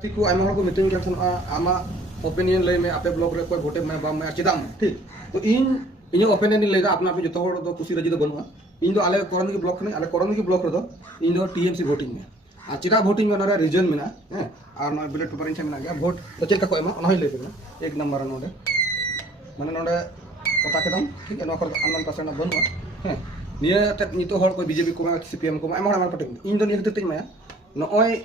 को आम हर को मितनी आमा ओपिनियन लय में आपे ब्लॉग रे कोई भोटे में बाम में चेदा ठीक तो इन ओपिनियन लेगा अपना आप जो हर दो कुसी रजी दो बनवा इन दो आले करंदी ब्लॉक ने आले करंदी ब्लॉक रे दो इन दो टीएमसी वोटिंग में आ चेदा वोटिंग में ना रीजन में ना हैं और ना बुलेट पेपर इन में गया वोट तो चेक को एमा ओना ही ले पे एक नंबर नोडे माने नोडे पता केदम ठीक है नोकर अनन परसेंट बनवा हैं निया तक नितो हर कोई बीजेपी को सीपीएम को एमा हमार पटे इन दो निया खते माया नय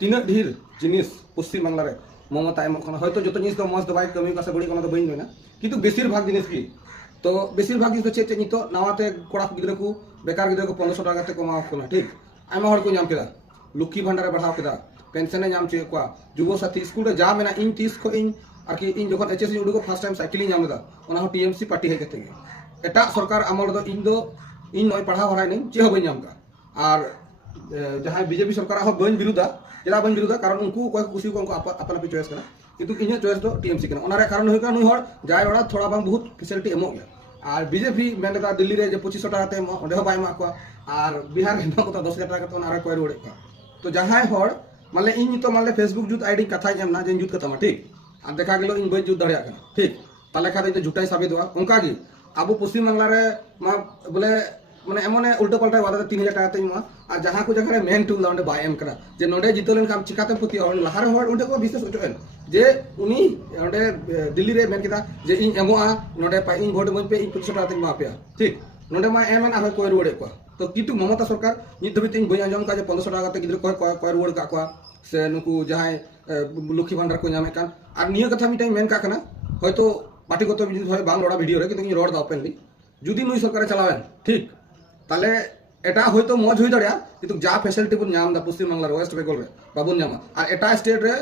तीन ढेर जिनिस पश्चिम बांगला रे ममता एमोखाना हयतो जो जिनिस दो मज दो बाय कमी का से बड़ी कोना दो बइन ना किंतु बेसिर भाग जिनिस की तो बेसिर भाग जिनिस चेक नितो नावाते कोड़ा गिद्रा को बेकार गिद्रा को 1500 टाका ते कमाव कोना ठीक आयमा हर को नाम केदा लुकी भंडार बढ़ाव केदा पेंशन नाम चे को जुबो साथी स्कूल रे जा मेना इन 30 को इन आरकी इन जखन एचएस उडको फर्स्ट टाइम साइकिलिंग नाम दा ओना हो टीएमसी पार्टी हे केते एटा सरकार अमल दो इन नय पढ़ाव हराय नहीं चे हो बइन नाम का और जहां बीजेपी सरकार हो बइन विरुद्धा चला बन विरुद्धा कारण उनको कोई कुसी को अपन अपनी चॉइस करना किंतु इन चॉइस दो टीएमसी करना ओनारे कारण होय का नुई हर जाय ओड़ा थोड़ा बांग बहुत फैसिलिटी एमो गया और बीजेपी मेनदा दिल्ली रे जे 2500 टाका ते ओंडे हो बाय मा को और बिहार रे नो को 10000 टाका तो ओनारे कोई रोड़े का तो जहां हर माने इन तो माने फेसबुक जुत आईडी कथा एम ना जे जुत कथा ठीक आ देखा गेलो इन बय जुत दड़िया करना ठीक ताले खा दे झुटाई साबित हुआ उनका गी अब पश्चिम बांगला रे मा बोले माने एमने उल्टा पल्टा वादा 3000 टाका ते और जहां को जगह मेन टूल दांडे बाय एम करा जे नोडे जितोलन काम चिकाते पुती और लहार होड़ उंडे को विशेष ओचोन जे उनी ओंडे दिल्ली रे मेन किदा जे इन एमोआ नोडे पाई इन वोट मन पे इन 25 टाका ते मा पे ठीक नोडे मा एमन आ कोई रुड़े को तो कितु ममता सरकार नित धबित इन बय अंजम का जे 1500 टाका ते गिद्र कोई रुड़ का को से नुकु जहां लुखी भंडार को नामे कान और निया कथा मिटाई मेन का कना हयतो पार्टीगत बिजनेस होय बांग रोड़ा वीडियो रे किंतु इन रोड दा ओपनली जुदी नुई सरकार चलावेन ठीक ताले एटा हयतो मज हुई दड़िया किंतु जा फैसिलिटी बन नाम दा पश्चिम बांगला वेस्ट बेंगल रे बाबुन नामा और एटा स्टेट रे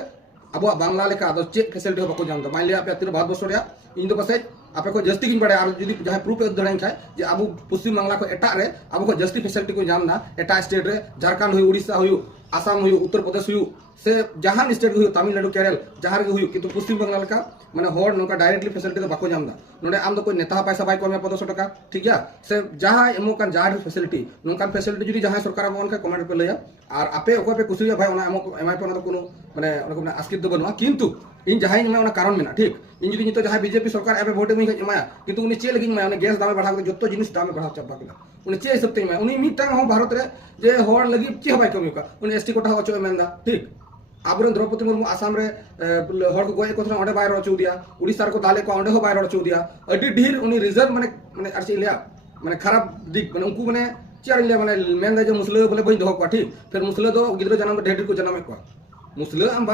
अब बांगला लेका दो चे फैसिलिटी बाको नाम दा मान लिया पे तीर भारत वर्ष रे इन दो पासे आपे को जस्ती किन बड़े और जदी जहां प्रूफ दड़ाइन खाय जे अब पश्चिम बांगला को एटा रे अब को जस्ती फैसिलिटी को नाम ना एटा स्टेट रे झारखंड हुई उड़ीसा हुई आसाम हुई उत्तर प्रदेश हुई से जहां स्टेट हुई तमिलनाडु केरल जहां रे हुई किंतु पश्चिम बांगला का माने होड़ नोका डायरेक्टली फैसिलिटी बाको नाम दा नोडे आम दो कोई नेता पैसा बाय को 1500 टाका ठीक है से जहां एमो कान जहां फैसिलिटी नोकान फैसिलिटी जदी जहां सरकार मन का कमेंट पे लया और आपे ओको पे कुसिया भाई ओना एमो एमआई पे ना कोनो माने ओना को आस्कित दो बनवा किंतु इन जहां में ओना कारण मेना ठीक इन जदी नितो जहां बीजेपी सरकार एबे वोट में एमाया किंतु उनी चे लगिन माने गैस दाम बढ़ा के जत्तो जिनिस दाम बढ़ा चपा के उनी चे सब ते उनी मिटांग हो भारत रे जे होड़ लगी चे भाई कमी का उनी एसटी कोटा हो चो मेंदा ठीक आबरन द्रौपदी मुर्मू आसाम रे हर को गोय कोथरा ओंडे बाय रचौ दिया उड़ीसा को दाले को ओंडे हो बाय रचौ दिया अडी ढीर उनी रिजर्व माने माने आरसी लिया माने खराब दिक माने उनको माने चार लिया माने मेन जे मुसले बोले बई दो को ठीक फिर मुसले दो गिद्रो जन्म ढेर को जन्म को मुसले हम